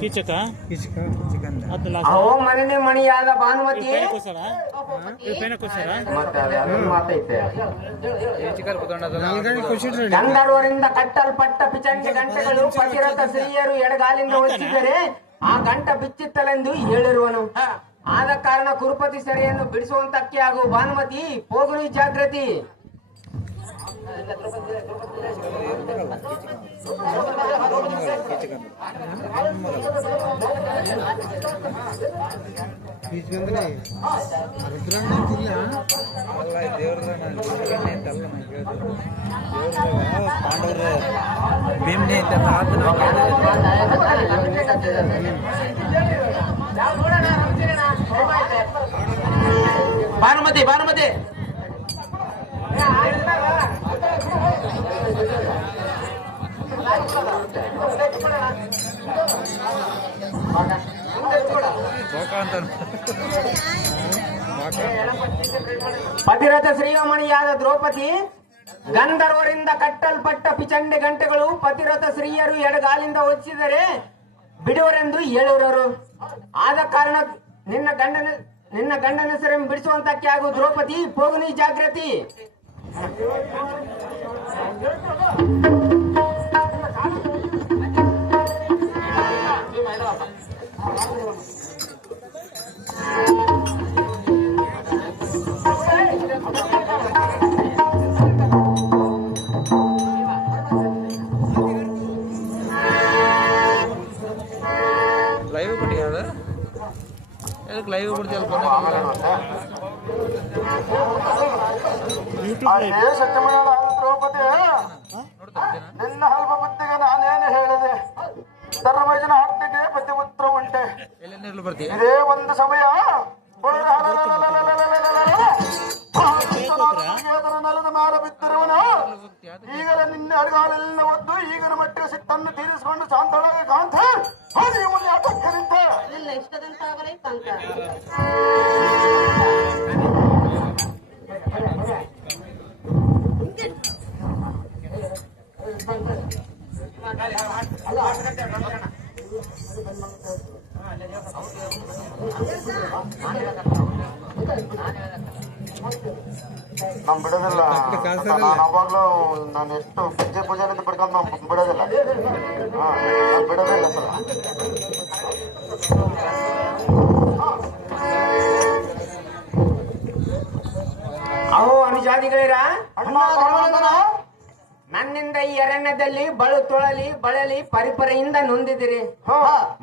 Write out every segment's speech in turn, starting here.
ಕೀಚಕ ಅಹೋ ಮನೆ ಮಣಿಯಾದ ಭಾನುಮತಿ ಗಂಧರ್ವರಿಂದ ಕಟ್ಟಲ್ಪಟ್ಟ ಪಿಚಂಡಿ ಗಂಟೆಗಳು ಪತಿರಥ ಸ್ತ್ರೀಯರು ಎಡಗಾಲಿಂದ ಹೊಚ್ಚಿದರೆ ಆ ಗಂಟ ಬಿಚ್ಚಿತ್ತಲೆಂದು ಹೇಳಿರುವನು. ಆದ ಕಾರಣ ಕುರುಪತಿ ಸೆರೆಯನ್ನು ಬಿಡಿಸುವಂತಕ್ಕೆ ಹಾಗೂ ಭಾನುಮತಿ ಹೋಗುನಿ ಜಾಗೃತಿ. ಭಾನುಮತಿ ಭಾನುಮತಿ ಪತಿರಥ ಶ್ರೀಯಮಣಿಯಾದ ದ್ರೌಪದಿ ಗಂಧರ್ವರಿಂದ ಕಟ್ಟಲ್ಪಟ್ಟ ಪಿಚಂಡಿ ಗಂಟೆಗಳು ಪತಿರಥ ಸ್ತ್ರೀಯರು ಎಡಗಾಲಿಂದ ಹೊಚ್ಚಿದರೆ ಬಿಡುವರೆಂದು ಹೇಳುವರು. ಆದ ಕಾರಣ ನಿನ್ನ ಗಂಡನ ಹೆಸರನ್ನು ಬಿಡಿಸುವಂತಕ್ಕೆ ಹಾಗೂ ದ್ರೌಪದಿ ಹೋಗುನಿ ಜಾಗೃತಿ. ಲೈವ್ ಕೊಟ್ಟಿಯಾದ ಲೈವ್ ಕೊಡ್ತೀಯಲ್ಲ ದ್ರೌಪದಿ, ನಿನ್ನ ಹಲ್ವ ಬುದ್ಧಿಗೆ ನಾನೇನು ಹೇಳಿದೆ? ಧರ್ಮಜನ ಹಟ್ಟಿಗೆ ಪತಿಪುತ್ರ ಉಂಟೆ. ಇದೇ ಒಂದು ಸಮಯ ನೆಲದ ಮೇಲೆ ಬಿದ್ದಿರುವನು. ಈಗಲೇ ನಿನ್ನೆ ಅಡಗಾಲೆಲ್ಲ ಒದ್ದು ಈಗಿನ ಮಟ್ಟಿಗೆ ಸಿಟ್ಟನ್ನು ತೀರಿಸಿಕೊಂಡು ಶಾಂತಳಾಗಿ ಕಾಂತ ಇವನು ಯಾತಕ್ಕೆ ನಿಂತೆ? ನಮ್ ಬಿಡೋದಿಲ್ಲ. ನಾನು ಅವಾಗ್ಲೂ ನಾನು ಎಷ್ಟು ಪೂಜೆಯಿಂದ ಪಡ್ಕೊಂಡು ನಾವು ಬಿಡೋದಿಲ್ಲ. ನಾನು ಬಿಡೋದಿಲ್ಲ ಸರ್. ಅಹೋ ಅನುಜಾತಿಗಳಿರ, ನನ್ನಿಂದ ಈ ಅರಣ್ಯದಲ್ಲಿ ಬಳು ತೊಳಲಿ ಬಳಲಿ ಪರಿಪರೆಯಿಂದ ನೊಂದಿದಿರಿ.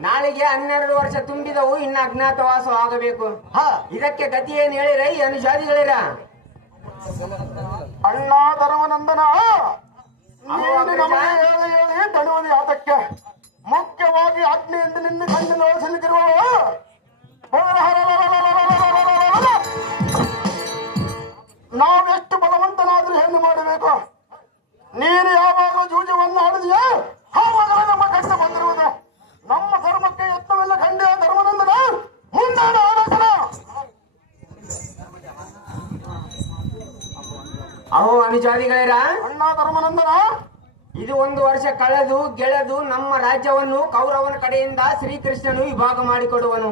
ನಾಳೆಗೆ 12 ವರ್ಷ ತುಂಬಿದವು, ಇನ್ನ ಅಜ್ಞಾತವಾಸ ಆಗಬೇಕು. ಇದಕ್ಕೆ ಗತಿ ಏನ್ ಹೇಳಿರ ಈ ಅನುಜಾತಿಗಳಿರ? ಅಣ್ಣ ಧರ್ಮನಂದನ, ಹೇಳಿ ತಡುವುದು ಯಾತಕ್ಕೆ? ಮುಖ್ಯವಾಗಿ ಅಗ್ನಿಯಿಂದ ನಿನ್ನ ಕಣ್ಣಿನ ಸಿಲುಕಿರುವ ನಾವೆಷ್ಟು ಬಲವಂತನಾದ್ರೂ ಏನು ಮಾಡಬೇಕು? ನೀನು ಯಾವಾಗ ಜೂಜವನ್ನು ಆಡಿದೆಯಾ ಆವಾಗ ನಮ್ಮ ಕಷ್ಟ ಬಂದಿರುವುದು. ನಮ್ಮ ಧರ್ಮಕ್ಕೆ ಯತ್ನವೆಲ್ಲ ಖಂಡಿಯ ಧರ್ಮನಂದನ ಮುಂದಾಡ ಆಲೋಚನ. ಅಹೋ ಅನುಜಾತಿಗಳಿರ, ಅಣ್ಣ ಧರ್ಮನಂದನ, ಇದು 1 ವರ್ಷ ಕಳೆದು ಗೆಳೆದು ನಮ್ಮ ರಾಜ್ಯವನ್ನು ಕೌರವನ ಕಡೆಯಿಂದ ಶ್ರೀಕೃಷ್ಣನು ವಿಭಾಗ ಮಾಡಿಕೊಡುವನು.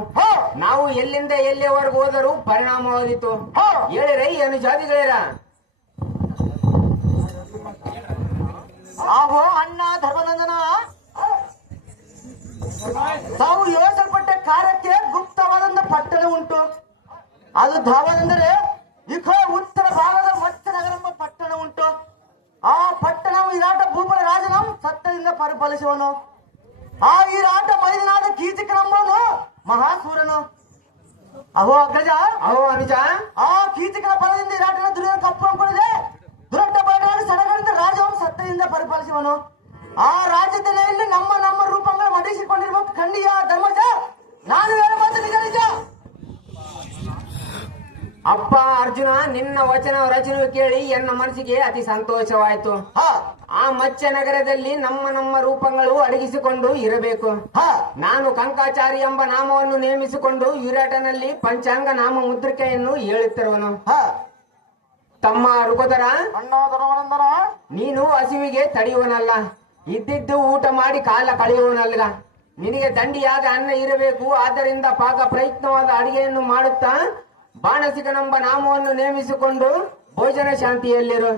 ನಾವು ಎಲ್ಲಿಂದ ಎಲ್ಲಿಯವರೆಗೂ ಹೋದರೂ ಪರಿಣಾಮವಾದಿತು. ಹೇಳಿರೈ ಅನುಜಾತಿಗಳಿರ? ಆಹೋ ಅಣ್ಣ ಧರ್ಮನಂದನ, ತಾವು ಯೋಚಿಸಲ್ಪಟ್ಟ ಕಾರ್ಯಕ್ಕೆ ಗುಪ್ತವಾದಂತ ಪಟ್ಟಣ ಉಂಟು. ಅದು ಧಾವಾದಂದರೆ ಇಖ ಉತ್ತರ ಭಾಗದ ಮಚ್ಚನಗರ ಎಂಬ ಪಟ್ಟಣ ಉಂಟು. ಆ ಪಟ್ಟಣವು ವಿರಾಟ ಭೂಪನ ರಾಜನ ಸತ್ತದಿಂದ ಪರಿಪಾಲಿಸುವನು. ಆ ವಿರಾಟ ಮೈದನಾದ ಕೀಚಕನಂಬನು ಮಹಾಸೂರನು. ಅಹೋ ಅಗ್ರಜ, ಅಹೋ ಅನುಜ, ಆ ಕೀಚಕನ ಬಲದಿಂದ ವಿರಾಟನ ದುರ್ಯೋಧನ ಕಪ್ಪು ಅಂಕೊಂಡಿದೆ. ದುರಡ್ಡ ಬಯಲಾಡಿ ಸಡಗರಿಂದ ರಾಜವನ್ನು ಸತ್ತದಿಂದ ಪರಿಪಾಲಿಸುವನು. ಆ ರಾಜ್ಯದಲ್ಲಿ ನಮ್ಮ ರೂಪಗಳು ಮಡಿಸಿಕೊಂಡಿರುವ ಖಂಡಿಯ ಧರ್ಮಜ, ನಾನು ಹೇಳ ಮಾತು ನಿಜ ನಿಜ. ಅಪ್ಪ ಅರ್ಜುನ, ನಿನ್ನ ವಚನ ರಚನೆ ಕೇಳಿ ಎನ್ನ ಮನಸ್ಸಿಗೆ ಅತಿ ಸಂತೋಷವಾಯಿತು. ಆ ಮಚ್ಚ ನಗರದಲ್ಲಿ ನಮ್ಮ ರೂಪಗಳು ಅಡಗಿಸಿಕೊಂಡು ಇರಬೇಕು. ನಾನು ಕಂಕಾಚಾರಿ ಎಂಬ ನಾಮವನ್ನು ನೇಮಿಸಿಕೊಂಡು ವಿರಾಟನಲ್ಲಿ ಪಂಚಾಂಗ ನಾಮ ಮುದ್ರಿಕೆಯನ್ನು ಹೇಳುತ್ತಿರುವನು. ತಮ್ಮ ರುಗಧರ, ಅಣ್ಣ ಧರ್ಮನಂದನ, ನೀನು ಹಸಿವಿಗೆ ತಡೆಯುವನಲ್ಲ, ಇದ್ದಿದ್ದು ಊಟ ಮಾಡಿ ಕಾಲ ಕಳೆಯುವನಲ್ಲ. ನಿನಗೆ ದಂಡಿಯಾದ ಅನ್ನ ಇರಬೇಕು. ಆದ್ದರಿಂದ ಪಾಕ ಪ್ರಯತ್ನವಾದ ಅಡಿಗೆಯನ್ನು ಮಾಡುತ್ತಾ ಬಾಣಸಿಕನೆಂಬ ನಾಮವನ್ನು ನೇಮಿಸಿಕೊಂಡು ಭೋಜನ ಶಾಂತಿಯಲ್ಲಿರು.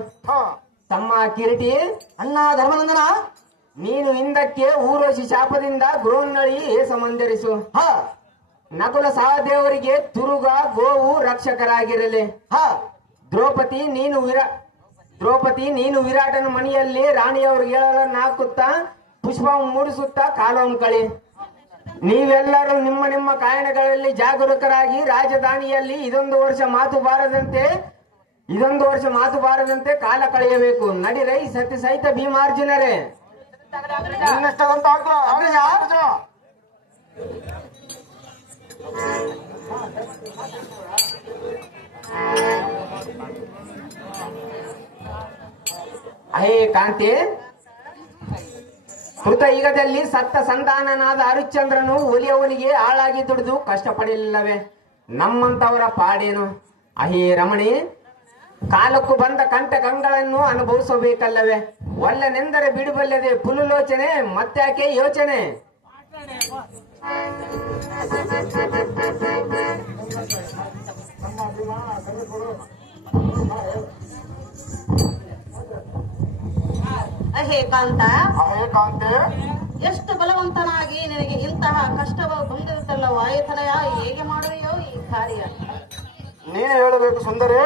ತಮ್ಮ ಕಿರೀಟಿ, ಅಣ್ಣ ಧರ್ಮನಂದನ, ನೀನು ಹಿಂದಕ್ಕೆ ಊರ್ವಶಿ ಶಾಪದಿಂದ ಗೃಹನಳಿ ಏಸಮಂಜರಿಸು. ನಕುಲ ಸಹದೇವರಿಗೆ ತುರುಗ ಗೋವು ರಕ್ಷಕರಾಗಿರಲಿ. ದ್ರೌಪದಿ ನೀನು ವಿರಾಟನ ಮನೆಯಲ್ಲಿ ರಾಣಿಯವ್ರಿಗೆ ಹೇಳಲನ್ನು ಹಾಕುತ್ತಾ ಪುಷ್ಪ ಮೂಡಿಸುತ್ತಾ ಕಾಲವನ್ನು ಕಳಿ. ನೀವೆಲ್ಲರೂ ನಿಮ್ಮ ನಿಮ್ಮ ಕಾರಣಗಳಲ್ಲಿ ಜಾಗರೂಕರಾಗಿ ರಾಜಧಾನಿಯಲ್ಲಿ ಇದೊಂದು ವರ್ಷ ಮಾತು ಬಾರದಂತೆ ಕಾಲ ಕಳೆಯಬೇಕು. ನಡಿರೈ ಸತ್ಯ ಸಹಿತ ಭೀಮಾರ್ಜುನರೇ. ಇನ್ನೆಷ್ಟದಂತ ಆಗ್ಲ ಅಹೇ ಕಾಂತಿ, ಕೃತಯುಗದಲ್ಲಿ ಸತ್ತ ಸಂತಾನನಾದ ಹರಿಶ್ಚಂದ್ರನು ಒಲಿಯವನಿಗೆ ಆಳಾಗಿ ದುಡಿದು ಕಷ್ಟಪಡಲಿಲ್ಲವೇ? ನಮ್ಮಂತವರ ಪಾಡೇನು? ಅಹೇ ರಮಣಿ, ಕಾಲಕ್ಕೂ ಬಂದ ಕಂಟಕಗಳನ್ನು ಅನುಭವಿಸಬೇಕಲ್ಲವೇ? ಒಲ್ಲನೆಂದರೆ ಬಿಡುಬಲ್ಲದೆ ಪುಲುಲೋಚನೆ, ಮತ್ತ್ಯಾಕೆ ಯೋಚನೆ? ಅಹೇ ಕಾಂತ, ಕಾಂತೆ, ಎಷ್ಟು ಬಲವಂತನಾಗಿ ನಿನಗೆ ಇಂತಹ ಕಷ್ಟವು ಬಂದಿರುತ್ತಲ್ಲ ವಾಯುತನಯ, ಹೇಗೆ ಮಾಡುವೆಯೋ ಈ ಕಾರ್ಯ? ನೀನು ಹೇಳಬೇಕು ಸುಂದರಿ.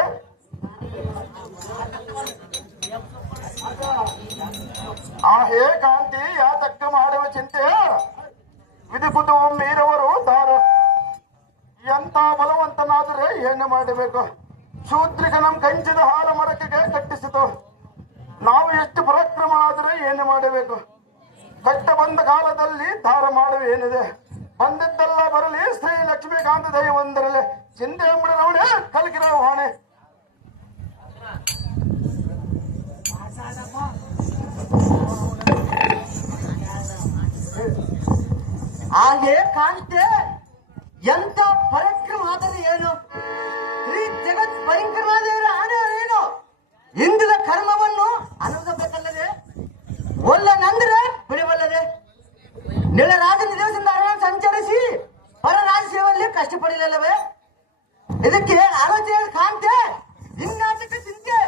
ಹೇ ಕಾಂತಿ, ಯಾತಕ್ಕ ಮಾಡುವ ಚಿಂತೆ? ವಿಧಿಪುತು ಮೀರವರು ದಾರ. ಎಂತ ಬಲವಂತನಾದರೆ ಏನು ಮಾಡಬೇಕು? ಶೂದ್ರಿಕ ನಮ್ ಕಂಚಿದ ಹಾರ ಮರಕ್ಕೆ ಕಟ್ಟಿಸಿತು. ನಾವು ಎಷ್ಟು ಪರಾಕ್ರಮ ಆದರೆ ಏನು ಮಾಡಬೇಕು? ಕಟ್ಟ ಬಂದ ಕಾಲದಲ್ಲಿ ದಾರ ಮಾಡುವೇನಿದೆ? ಬಂದಿದ್ದೆಲ್ಲ ಬರಲಿ, ಶ್ರೀ ಲಕ್ಷ್ಮೀಕಾಂತ ದಯ ಒಂದರಲಿ. ಚಿಂತೆ ಎಂಬುದು ನೋಡಿ ಕಲಕಿರ ಹೊಣೆ. ಹಾಗೆ ಕಾಂತೆ, ಎಂತ ಪರಾಕ್ರಮ ಆದರೆ ಏನು? ಈ ಜಗತ್ ಭಯಂಕರವಾದ ಆನೆ ಏನು? ಇಂದಿನ ಕರ್ಮವನ್ನು ಅನುಭವಿಸಬೇಕಲ್ಲದೆ, ಒಲ್ಲನಂದ್ರೆ ಬಿಡಬಲ್ಲದೆ. ನೆಲರಾಜ ನಿಲಯದಿಂದ ಅರಣ್ಯ ಸಂಚರಿಸಿ ಪರರಾಜ ಸೇವೆಯಲ್ಲಿ ಕಷ್ಟಪಡಲಿಲ್ಲವೇ? ಇದಕ್ಕೆ ಆಲೋಚನೆ ಕಾಂತೆ, ಇನ್ನಾಟಕ್ಕೆ ಚಿಂತೆ.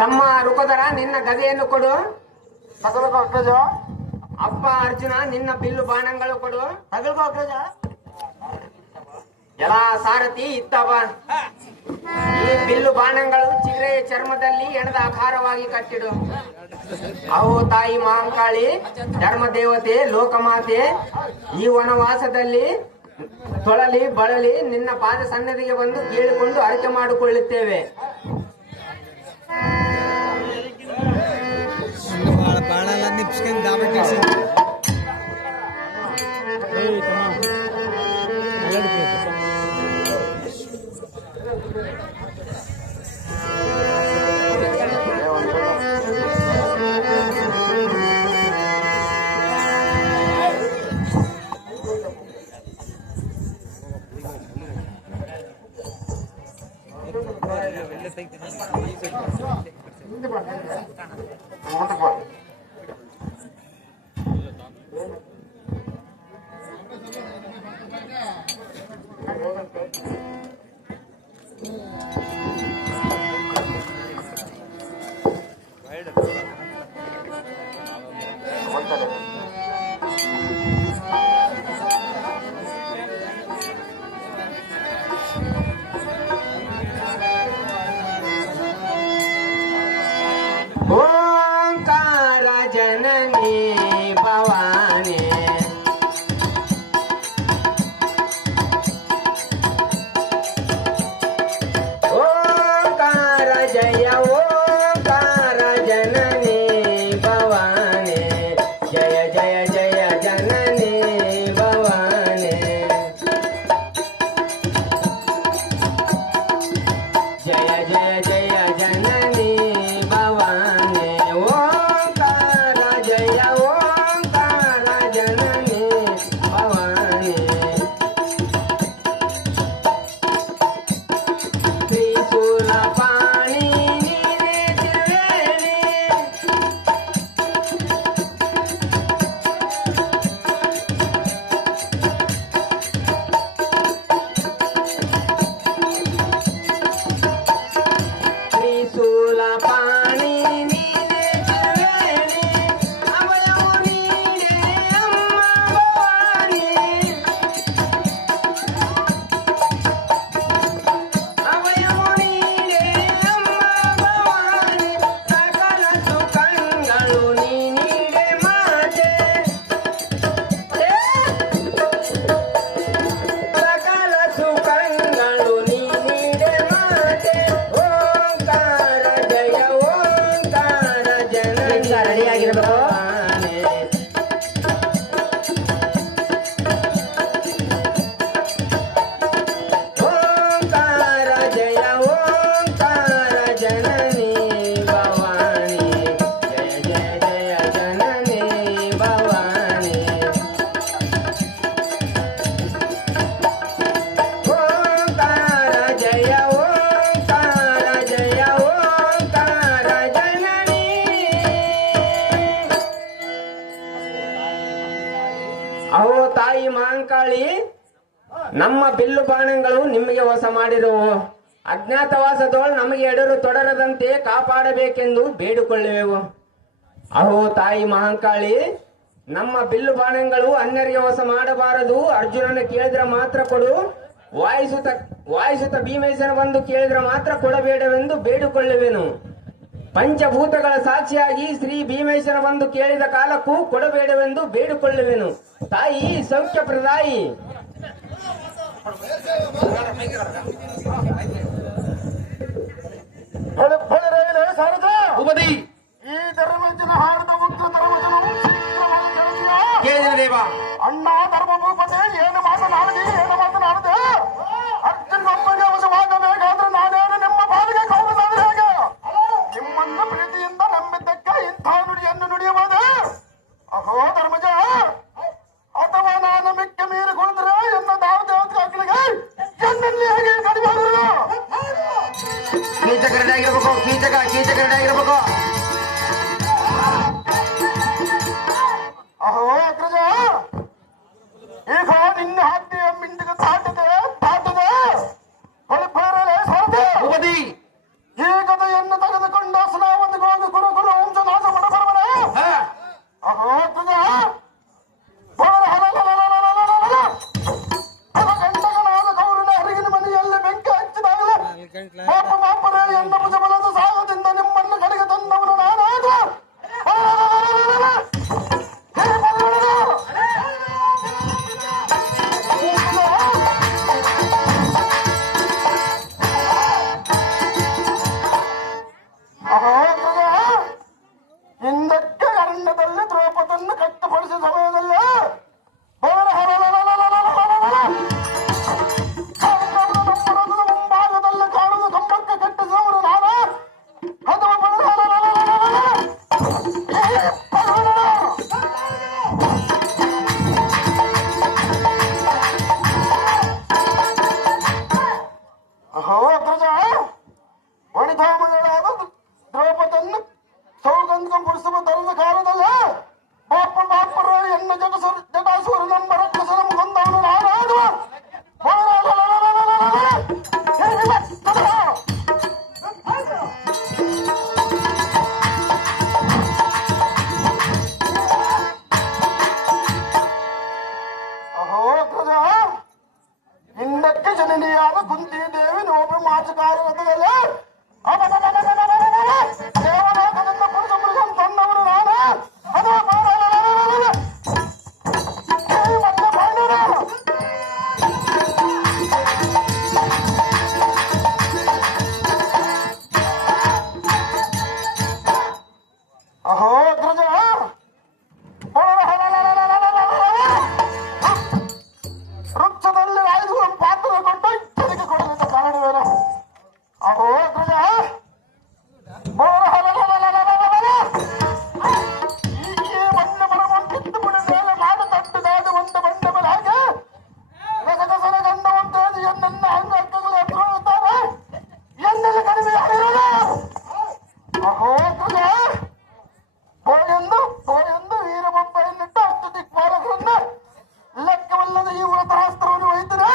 ತಮ್ಮ ರುಕದರ, ನಿನ್ನ ಗದೆಯನ್ನು ಕೊಡು. ತಗಲಕ ಅಗ್ರಜ. ಅಪ್ಪ ಅರ್ಜುನ, ನಿನ್ನ ಬಿಲ್ಲು ಬಾಣಗಳು ಕೊಡು. ತಗಲ್ಕೋ ಅಗ್ರಜ. ಎಲ್ಲ ಸಾರಥಿ ಇತ್ತವ. ಈ ಬಿಲ್ಲು ಬಾಣಗಳು ಚಿಗರೆಯ ಚರ್ಮದಲ್ಲಿ ಎಣದ ಆಕಾರವಾಗಿ ಕಟ್ಟಿಡು. ಅವು ತಾಯಿ ಮಹಾಂಕಾಳಿ, ಧರ್ಮ ದೇವತೆ, ಲೋಕಮಾತೆ, ಈ ವನವಾಸದಲ್ಲಿ ತೊಳಲಿ ಬಳಲಿ ನಿನ್ನ ಪಾದ ಸನ್ನಿಧಿಗೆ ಬಂದು ಕೇಳಿಕೊಂಡು ಅರಿಕೆ ಮಾಡಿಕೊಳ್ಳುತ್ತೇವೆ. ಓಂಕಾರ ಮಹಾಂಕಾಳಿ, ನಮ್ಮ ಬಿಲ್ಲು ಬಾಣಗಳು ನಿಮಗೆ ವಶ ಮಾಡಿರುವು. ಅಜ್ಞಾತವಾಸದೋಳು ನಮಗೆ ಎಡರು ತೊಡರದಂತೆ ಕಾಪಾಡಬೇಕೆಂದು ಬೇಡಿಕೊಳ್ಳುವೆವು. ಅಹೋ ತಾಯಿ ಮಹಾಂಕಾಳಿ, ನಮ್ಮ ಬಿಲ್ಲು ಬಾಣಗಳು ಅನ್ಯರಿಗೆ ವಶ ಮಾಡಬಾರದು. ಅರ್ಜುನನ ಕೇಳಿದ್ರೆ ಮಾತ್ರ ಕೊಡು, ವಾಯಿಸುತ್ತ ಭೀಮೇಶನ ಬಂದು ಕೇಳಿದ್ರೆ ಮಾತ್ರ ಕೊಡಬೇಡವೆಂದು ಬೇಡಿಕೊಳ್ಳುವೆನು. ಪಂಚಭೂತಗಳ ಸಾಕ್ಷಿಯಾಗಿ ಶ್ರೀ ಭೀಮೇಶನ ಬಂದು ಕೇಳಿದ ಕಾಲಕ್ಕೂ ಕೊಡಬೇಡವೆಂದು ಬೇಡಿಕೊಳ್ಳುವೆನು. ತಾಯಿ ಸೌಖ್ಯ ಪ್ರದಾಯಿ. ಉಪದಿ ಈ ಧರ್ಮಜ್ಞನ ಹಾಡಿದ ಉಗ್ರ ಧರ್ಮಜನವು ಕೇಳಿದ ದೇವ. ಅಣ್ಣ ಧರ್ಮಭೂಪತಿ, ಏನು ಮಾತನಾಡಿದೆ ಅರ್ಜುನ್ ಒಬ್ಬಗೆ ವಶವಾಗಬೇಕಾದ್ರೆ ನಾನೇನು ನಿಮ್ಮ ಪಾಲಿಗೆ ಕೌರನಾದ್ರೆ ಹೇಗೆ? ನಿಮ್ಮನ್ನು ಪ್ರೀತಿಯಿಂದ ನಂಬಿದ್ದಕ್ಕೆ ಇಂಥ ನುಡಿಯನ್ನು ನುಡಿಯಬಹುದು. ಅಹೋ ಧರ್ಮಜ, ಅಥವಾ ನಾನು ಮಿಕ್ಕ ಮೀರಿ ಕುಳಿತರೆ ಎನ್ನ ದೇವತೆಗಳಿಗೆ ಎನ್ನಲ್ಲಿ ಹೇಗೆ ಕಡಿಮೆ ಕೀಚಕರಡಾಗಿರ್ಬೇಕು. ಅಹೋ ಅಗ್ರಜ, ಈಗ ನಿನ್ನ ಹತ್ತಿಯ ಮಿಂಡಿಗೆ ತಾಟದೆ ಹೊಳಿಪೇರಲೆ ಸಾಧ್ಯ. ಉಪದಿ ಈಗತೆಯನ್ನು ತೆಗೆದುಕೊಂಡು ಸ್ನಾವತಿಗೋದು ಗುರುಗುರು ವಂಶ ನಾಶ ಮಾಡಬರವನೆ. ಅಹೋ ಅಗ್ರಜ, ಗಂಟಗನಾದ ಕೌರನ ಹರಿಗಿನ ಮನೆಯಲ್ಲಿ ಬೆಂಕಿ ಹಚ್ಚಿದಾಗಲೇ ಪಾಪ ಮಾಪರೇ ಎನ್ನ ಭುಜಬಲದ ಸಾಗದಿಂದ ನಿಮ್ಮನ್ನು ಕಡೆಗೆ ತಂದವನು ನಾನಾಗ. ಹಿಂದಕ್ಕೆ ಅರಣ್ಯದಲ್ಲಿ ದ್ರೌಪದನ್ನು ಕಟ್ಟುಪಡಿಸಿದ ಸಮಯದಲ್ಲಿ ಮುಂಭಾಗದಲ್ಲಿ ಕಾಣುವುದು ಕಂಬಕ್ಕೆ ಕಟ್ಟಿಸಿದವರು ನಾನು. ಅಹೋ ಅಗ್ರಜ, ವಣಿತಾಮಗಳಾದ ದ್ರೌಪದನ್ನು ಸೌಗಂಧ ಪುಡಿಸುವ ತರದ ಕಾಲದಲ್ಲಿ ಬಾಪರ ಎನ್ನ ಜಟಾಸುರ ನಮ್ಮ ರಕ್ಷಸನ ಕೊಂದವನು ನಾನಾಡುವ. ಅಹೋ ಅಗ್ರಜ, ಹಿಂದಕ್ಕೆ ಜನನಿಯಾದ ಕುಂತಿ ದೇವಿ ನೋಬ ಮಾಚಕಾರ ರಥದಲ್ಲಿ ದೇವಲೋಕದಿಂದ ಪುರುಷ ಮೃಗಂ ತಂದವರು ನಾನು. ಅದು ಮತ್ತೆ ಪಾಂಡವರು. ಅಹೋ ಅಗ್ರಜ, ವೃಕ್ಷದಲ್ಲಿ ರಾಯುಗಳು ಪಾತ್ರ ಕೊಟ್ಟು ಇಚ್ಚರಿಗೆ ಕೊಡಲಿದ್ದ ಕಾರಣವೇನು? ಅಹೋ ಅಗ್ರಜ, ಈ ಬಂಡೆ ಮರವನ್ನು ಕಿತ್ತುಬಿಡ ಮೇಲೆ ಮಾಡು ತಟ್ಟದಾದ ಒಂದು ಬಂಡೆ ಮೇಲೆ ಹಾಗೆ ಗಸಗಸನ ಗಂಧವಂತೇದು ಎನ್ನ ಅಂಗಗಳು ಎತ್ತುತ್ತಾರೆ. ಎನ್ನಲ್ಲಿ ಕಡಿಮೆ ಯಾರಿರೋದು? ಅಹೋ ಅಗ್ರಜ, ಹೋಯೆಂದು ವೀರಬೊಬ್ಬೆಯನ್ನಿಟ್ಟು ಅಷ್ಟು ದಿಕ್ಪಾಲಕರನ್ನ ಲೆಕ್ಕವಲ್ಲದ ಈ ವ್ರತಾಸ್ತ್ರವನ್ನು ಒಯ್ದರೆ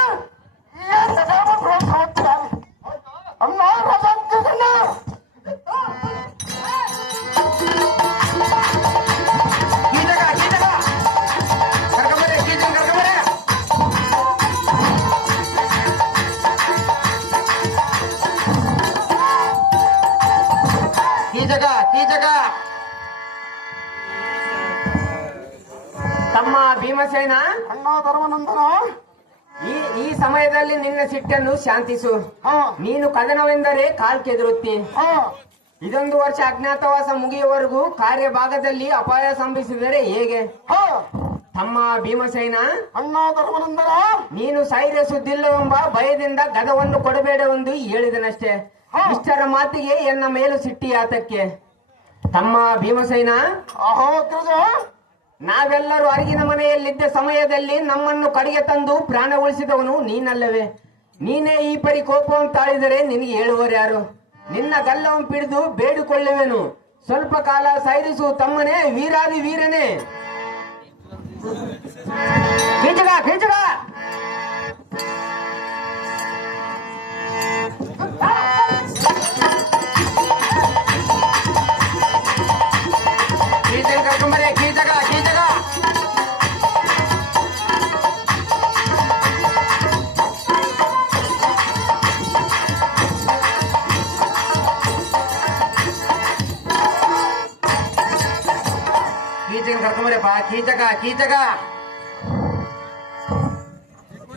ಅನ್ನ ರಜಾಗ್ಯಗಣ್ಣ. ತಮ್ಮ ಭೀಮಸೇನ, ಅಣ್ಣ ಧರ್ಮನಂದನ, ಈ ಸಮಯದಲ್ಲಿ ನಿನ್ನ ಸಿಟ್ಟನ್ನು ಶಾಂತಿಸು. ನೀನು ಕದನವೆಂದರೆ ಕಾಲ್ ಕೆದರುತ್ತಿ. ಇದೊಂದು ವರ್ಷ ಅಜ್ಞಾತವಾಸ ಮುಗಿಯುವವರೆಗೂ ಕಾರ್ಯಭಾಗದಲ್ಲಿ ಅಪಾಯ ಸಂಭವಿಸಿದರೆ ಹೇಗೆ? ತಮ್ಮ ಭೀಮಸೇನ, ಅಣ್ಣ ಧರ್ಮನಂದನ, ನೀನು ಸೈರ್ಯ ಸುದ್ದಿಲ್ಲವೆಂಬ ಭಯದಿಂದ ಗದವನ್ನು ಕೊಡಬೇಡವೆಂದು ಹೇಳಿದನಷ್ಟೇ. ಇಷ್ಟರ ಮಾತಿಗೆ ಎನ್ನ ಮೇಲು ಸಿಟ್ಟಿ ಆತಕ್ಕೆ. ತಮ್ಮ ಭೀಮಸೇನ, ಅಹೋ ಅಗ್ರಜ, ನಾವೆಲ್ಲರೂ ಅರಗಿನ ಮನೆಯಲ್ಲಿದ್ದ ಸಮಯದಲ್ಲಿ ನಮ್ಮನ್ನು ಕಡೆಗೆ ತಂದು ಪ್ರಾಣ ಉಳಿಸಿದವನು ನೀನಲ್ಲವೇ? ನೀನೇ ಈ ಪರಿ ಕೋಪವನ್ನು ತಾಳಿದರೆ ನಿನಗೆ ಹೇಳುವರು ಯಾರು? ನಿನ್ನ ಗಲ್ಲವನ್ನು ಪಿಡಿದು ಬೇಡಿಕೊಳ್ಳುವೆನು. ಸ್ವಲ್ಪ ಕಾಲ ಸೈರಿಸು ತಮ್ಮನೇ, ವೀರಾದಿ ವೀರನೇ. ಕೀಚಕ ಕೀಚಕ ಕೀಚಕ ಕರ್ಕೊಂಬರೆ ಕೀಚಕ ಕೀಚಕ ಕೀಚಕ ಕರ್ಕೊಂಬರಪ್ಪ ಕೀಚಕ ಕೀಚಕ